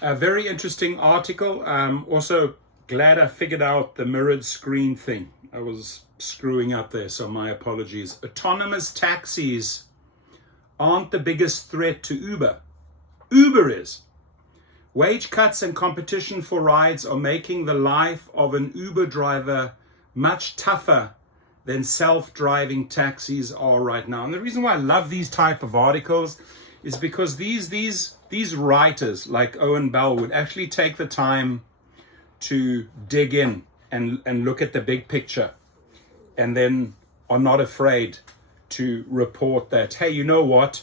A very interesting article. Also glad I figured out the mirrored screen thing. I was screwing up there, so my apologies. Autonomous taxis aren't the biggest threat to Uber. Uber is. Wage cuts and competition for rides are making the life of an Uber driver much tougher than self-driving taxis are right now. And the reason why I love these type of articles is because these writers like Owen Bell would actually take the time to dig in and look at the big picture, and then are not afraid to report that, hey, you know what?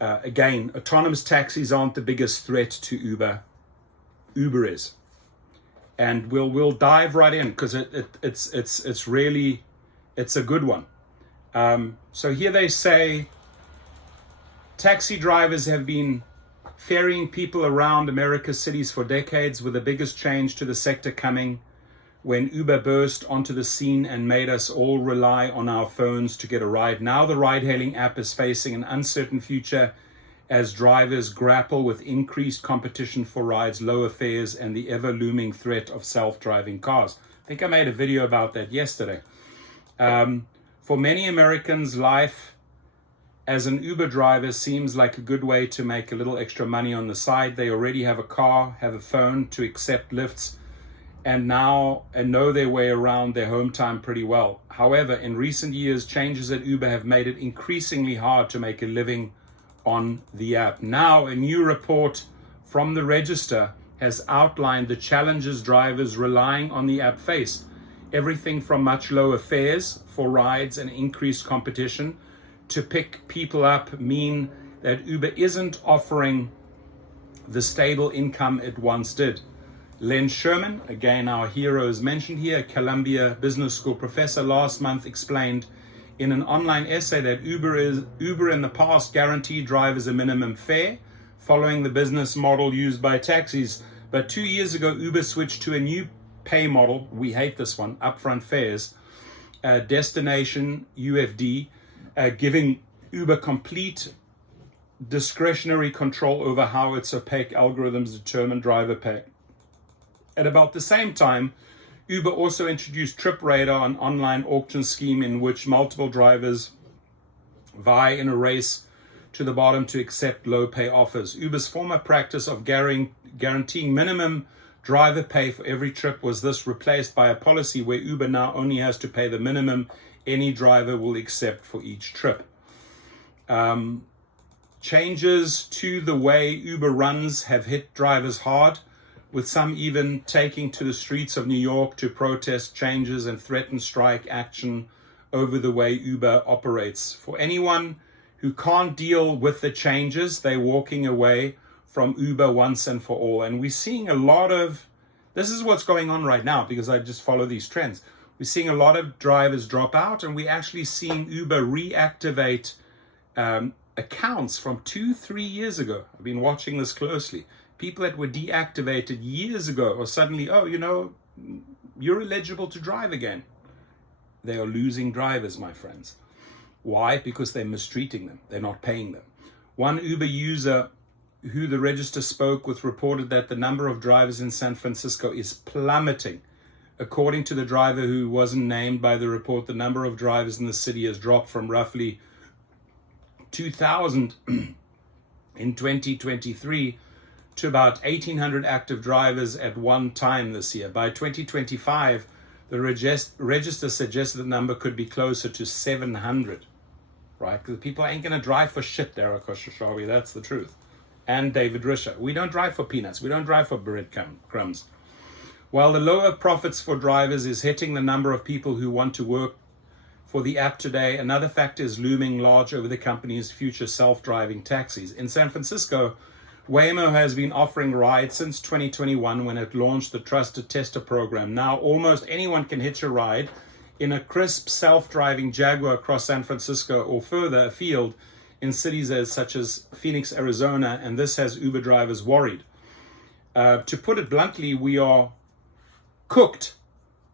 Again, autonomous taxis aren't the biggest threat to Uber. Uber is. And we'll dive right in because it's really, it's a good one. So here they say, taxi drivers have been ferrying people around America's cities for decades, with the biggest change to the sector coming when Uber burst onto the scene and made us all rely on our phones to get a ride. Now the ride-hailing app is facing an uncertain future as drivers grapple with increased competition for rides, lower fares, and the ever-looming threat of self-driving cars. I think I made a video about that yesterday. For many Americans, life as an Uber driver seems like a good way to make a little extra money on the side. They already have a car, have a phone to accept lifts, and know their way around their home time pretty well. However, in recent years, changes at Uber have made it increasingly hard to make a living on the app. Now, a new report from the Register has outlined the challenges drivers relying on the app face. Everything from much lower fares for rides and increased competition to pick people up mean that Uber isn't offering the stable income it once did. Len Sherman, again our hero is mentioned here, Columbia Business School professor, last month explained in an online essay that Uber in the past guaranteed drivers a minimum fare, following the business model used by taxis. But 2 years ago, Uber switched to a new pay model. We hate this one, upfront fares, destination UFD, giving Uber complete discretionary control over how its opaque algorithms determine driver pay. At about the same time, Uber also introduced Trip Radar, an online auction scheme in which multiple drivers vie in a race to the bottom to accept low pay offers. Uber's former practice of guaranteeing minimum driver pay for every trip was thus replaced by a policy where Uber now only has to pay the minimum any driver will accept for each trip. Changes to the way Uber runs have hit drivers hard, with some even taking to the streets of New York to protest changes and threaten strike action over the way Uber operates. For anyone who can't deal with the changes, they're walking away from Uber once and for all. And we're seeing a lot of, this is what's going on right now because I just follow these trends. We're seeing a lot of drivers drop out, and we're actually seeing Uber reactivate accounts from 2-3 years ago. I've been watching this closely. People that were deactivated years ago are suddenly, oh, you're eligible to drive again. They are losing drivers, my friends. Why? Because they're mistreating them. They're not paying them. One Uber user who the Register spoke with reported that the number of drivers in San Francisco is plummeting. According to the driver who wasn't named by the report, the number of drivers in the city has dropped from roughly 2,000 in 2023 to about 1,800 active drivers at one time this year. By 2025, the Register suggested the number could be closer to 700, right? Because people ain't going to drive for shit, Derek Khosrowshahi, that's the truth. And David Risher. We don't drive for peanuts. We don't drive for breadcrumbs. While the lower profits for drivers is hitting the number of people who want to work for the app today, another factor is looming large over the company's future self-driving taxis. In San Francisco, Waymo has been offering rides since 2021 when it launched the Trusted Tester program. Now almost anyone can hitch a ride in a crisp self-driving Jaguar across San Francisco or further afield in cities such as Phoenix, Arizona, and this has Uber drivers worried. To put it bluntly, we are cooked.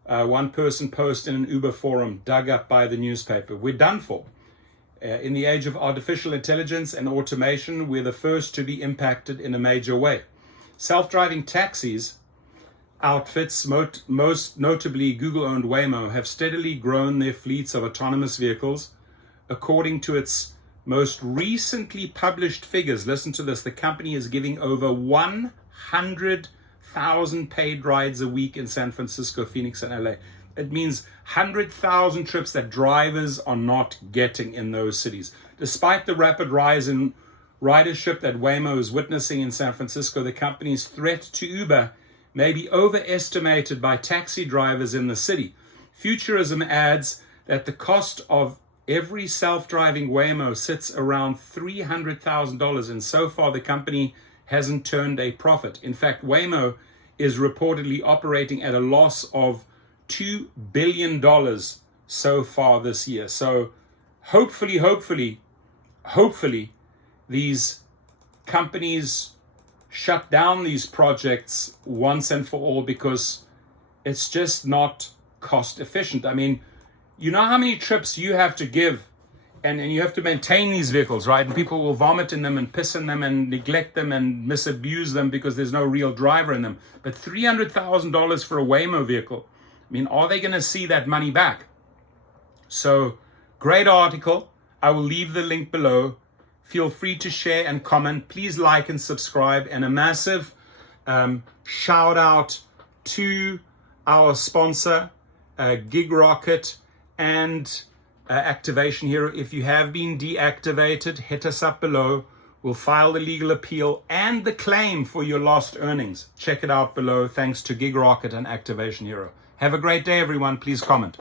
One person posted in an Uber forum dug up by the newspaper. We're done for. In the age of artificial intelligence and automation, we're the first to be impacted in a major way. self-driving taxis outfits, most notably Google-owned Waymo, have steadily grown their fleets of autonomous vehicles. According to its most recently published figures, listen to this, the company is giving over 100,000 paid rides a week in San Francisco, Phoenix, and LA. It means 100,000 trips that drivers are not getting in those cities. Despite the rapid rise in ridership that Waymo is witnessing in San Francisco, the company's threat to Uber may be overestimated by taxi drivers in the city. Futurism adds that the cost of every self-driving Waymo sits around $300,000, and so far the company hasn't turned a profit. In fact, Waymo is reportedly operating at a loss of $2 billion so far this year. So hopefully, these companies shut down these projects once and for all, because it's just not cost efficient. I mean, you know how many trips you have to give and you have to maintain these vehicles, right? And people will vomit in them and piss in them and neglect them and misabuse them because there's no real driver in them. But $300,000 for a Waymo vehicle, I mean, are they going to see that money back? So, great article. I will leave the link below. Feel free to share and comment. Please like and subscribe. And a massive shout out to our sponsor, GigRocket and Activation Hero. If you have been deactivated, hit us up below. We'll file the legal appeal and the claim for your lost earnings. Check it out below. Thanks to GigRocket and Activation Hero. Have a great day, everyone. Please comment.